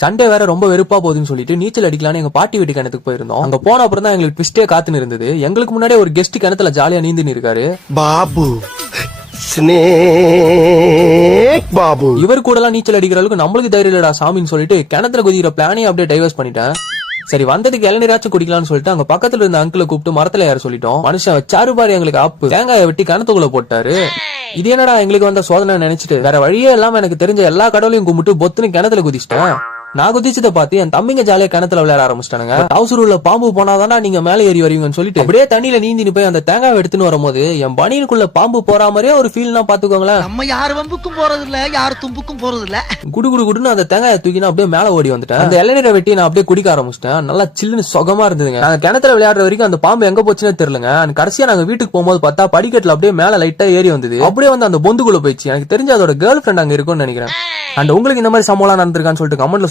Sunday வேற ரொம்ப வெறுப்பா போகுதுன்னு சொல்லிட்டு நீச்சல் அடிக்கலான்னு எங்க பாட்டி வீட்டு கிணத்துக்கு போயிருந்தோம். அங்க போன அப்புறம் தான் எங்களுக்கு ட்விஸ்டே காத்துன்னு இருந்தது. எங்களுக்கு முன்னாடியே ஒரு கெஸ்ட் கிணத்துல ஜாலியா நீந்தின்னு இருக்காரு. பாபு ஸ்னேக் பாபு. இவர் கூட எல்லாம் நீச்சல் அடிக்கிற அளவுக்கு நம்மளுக்கு தைரியம் இல்லடா சாமின்னு சொல்லிட்டு கிணத்துல குதிக்கிற பிளானையும் அப்படியே டைவர்ஸ் பண்ணிட்டேன். சரி வந்ததுக்கு இளநீராச்சும் குடிக்கலாம்னு சொல்லிட்டு அங்க பக்கத்துல இருந்த அங்கிளை கூப்பிட்டு மரத்துல ஏற சொல்லிட்டோம். மனுஷன் வச்சாரு பாரு எங்களுக்கு ஆப்பு. தேங்காயை வெட்டி கிணத்துக்குள்ள போட்டாரு. இது என்னடா எங்களுக்கு வந்த சோதனை நினைச்சிட்டு வேற வழியே இல்லாம எனக்கு தெரிஞ்ச எல்லா கடவுளையும் கும்பிட்டு பொத்துன்னு கிணத்துல குதிச்சிட்டேன். நான் குதிச்சதை பார்த்து என் தம்பிங்க ஜாலியா கிணத்துல விளையாட ஆரம்பிச்சிட்டானுங்க. டவுசர் உள்ள பாம்பு போனாதானா நீங்க மேல ஏறி வருவீங்கன்னு சொல்லிட்டு அப்படியே தண்ணியில நீந்தின்னு போய் அந்த தேங்காய் எடுத்துன்னு வரும்போது என் பனியனுக்குள்ள பாம்பு போற மாதிரியே ஒரு ஃபீல்னா பாத்துக்கோங்களேன். நம்ம யார் வம்புக்கும் போறது இல்ல, யார் தும்புக்கும் போறது இல்ல. குடு குடு குடுன்னு அந்த தேங்காயை தூக்கினா அப்படியே மேல ஓடி வந்துட்டேன். அந்த இளநீரை வெட்டி நான் அப்படியே குடிக்க ஆரம்பிச்சிட்டேன். நல்லா சில்லுன்னு சுகமா இருந்ததுங்க. நாங்க கிணத்துல விளையாடுற வரைக்கும் அந்த பாம்பு எங்க போச்சுன்னே தெரியலங்க. கடைசியா நாங்க வீட்டுக்கு போகும்போது பார்த்தா படிக்கட்டுல அப்படியே மேல லைட்டா ஏறி வந்தது. அப்படியே வந்து அந்த பொந்துக்குள்ள போயிடுச்சு. எனக்கு தெரிஞ்ச அதோட கேர்ள் ஃபிரெண்ட் அங்க இருக்கும்னு நினைக்கிறேன். அண்ட் உங்களுக்கு இந்த மாதிரி சம்பவம் நடந்திருக்கான்னு சொல்லிட்டு கமெண்ட்ல